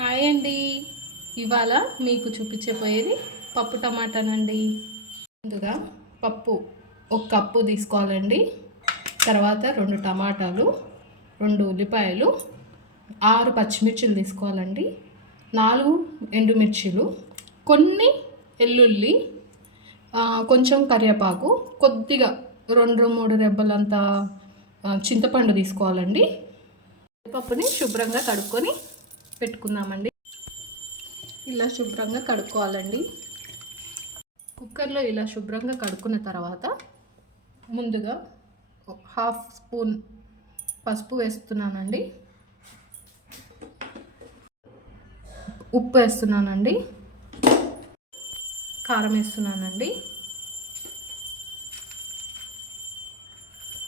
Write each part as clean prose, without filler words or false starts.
Hi అండి. ఇవాళ మీకు చూపించబోయేది పప్పు టమాటానండి. ముందుగా పప్పు ఒక కప్పు తీసుకోవాలండి. తర్వాత 2 టమాటాలు, 2 ఉల్లిపాయలు, 6 పచ్చిమిర్చిలు తీసుకోవాలండి. 4 ఎండుమిర్చిలు, కొన్ని వెల్లుల్లి, కొంచెం కరివేపాకు, కొద్దిగా 2-3 రెబ్బలంత చింతపండు తీసుకోవాలండి. పప్పుని శుభ్రంగా కడుక్కొని పెట్టుకుందామండి. ఇలా శుభ్రంగా కడుక్కోవాలండి. కుక్కర్లో ఇలా శుభ్రంగా కడుక్కున్న తర్వాత ముందుగా 1/2 స్పూన్ పసుపు వేస్తున్నానండి. ఉప్పు వేస్తున్నానండి. కారం వేస్తున్నానండి.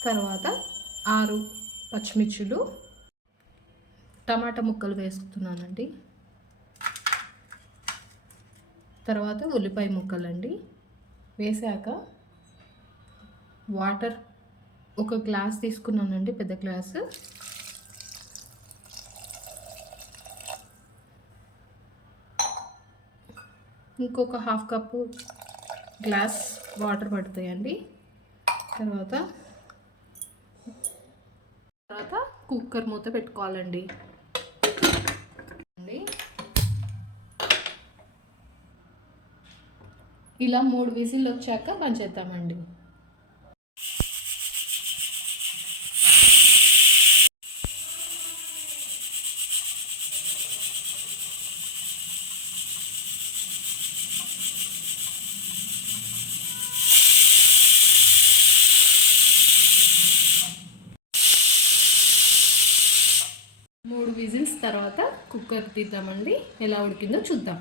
తర్వాత 6 పచ్చిమిర్చులు, టమాటా ముక్కలు వేస్తున్నానండి. తర్వాత ఉల్లిపాయ ముక్కలండి వేసాక వాటర్ ఒక గ్లాస్ తీసుకున్నానండి, పెద్ద గ్లాసు. ఇంకొక 1/2 కప్పు గ్లాస్ వాటర్ పడతాయండి. తర్వాత కుక్కర్ మూత పెట్టుకోవాలండి. ఇలా 3 విజిల్ వచ్చాక బంద్ చేద్దామండి. మూడు విజిల్స్ తర్వాత కుక్కర్ తీద్దామండి. ఎలా ఉడికిందో చూద్దాం.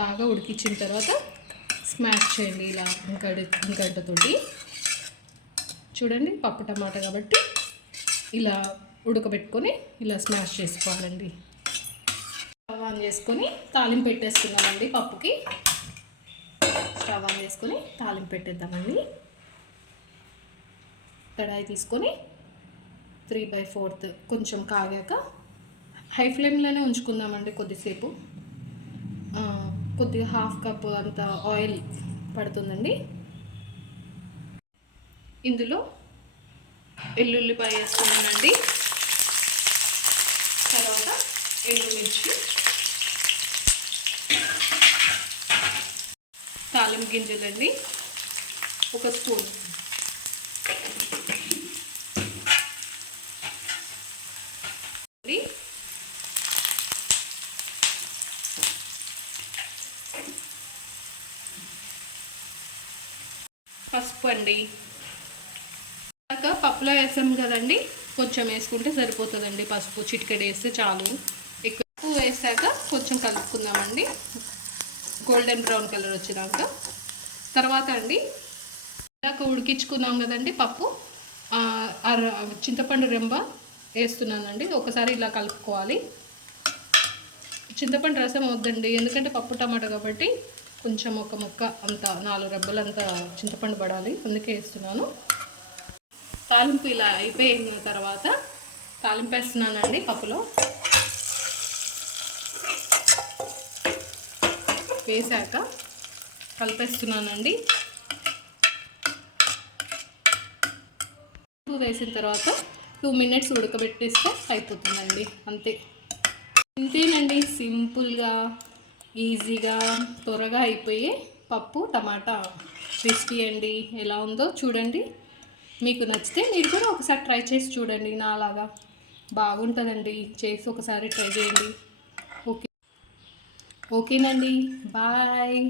బాగా ఉడికించిన తర్వాత స్మాష్ చేయండి ఇలా ఇంకడ్డతోటి. చూడండి, పప్పు టమాటా కాబట్టి ఇలా ఉడకబెట్టుకొని ఇలా స్మాష్ చేసుకోవాలండి. స్టవ్ ఆన్ చేసుకొని తాలింపు పెట్టేస్తున్నామండి. పప్పుకి స్టవ్ ఆన్ చేసుకొని తాలింపు పెట్టేద్దామండి. కడాయి తీసుకొని 3/4 కొంచెం కాగాక హై ఫ్లేమ్లోనే ఉంచుకుందామండి కొద్దిసేపు. కొద్దిగా 1/2 కప్పు అంత ఆయిల్ పడుతుందండి. ఇందులో వెల్లుల్లిపాయ వేస్తున్నానండి. తర్వాత ఎండుమిర్చి, తాలింపు గింజలండి 1 స్పూన్, పసుపు అండి. పప్పులో వేసాం కదండి, కొంచెం వేసుకుంటే సరిపోతుందండి. పసుపు చిటికెడు వేస్తే చాలు. ఎక్కువ వేసాక కొంచెం కలుపుకుందామండి, గోల్డెన్ బ్రౌన్ కలర్ వచ్చేదాకా. తర్వాత అండి ఇందాక ఉడికించుకున్నాం కదండి పప్పు, చింతపండు రెంబ వేస్తున్నానండి. ఒకసారి ఇలా కలుపుకోవాలి. చింతపండు రసం వద్దండి, ఎందుకంటే పప్పు టమాటా కాబట్టి కొంచెం ఒక ముక్క అంత 4 రెబ్బలంతా చింతపండు పడాలి, అందుకే వేస్తున్నాను. తాలింపు ఇలా అయిపోయిన తర్వాత తాలింపు వేస్తున్నానండి పప్పులో. వేసాక కలిపేస్తున్నానండి. ఉప్పు వేసిన తర్వాత 2 మినిట్స్ ఉడకబెట్టేస్తే అయిపోతుందండి. అంతేనండి, సింపుల్గా ఈజీగా త్వరగా అయిపోయే పప్పు టమాటా రెసిపీ అండి. ఎలా ఉందో చూడండి. మీకు నచ్చితే మీరు కూడా ఒకసారి ట్రై చేసి చూడండి. నాలాగా బాగుంటుందండి, చేసి ఒకసారి ట్రై చేయండి. ఓకేనండి, బాయ్.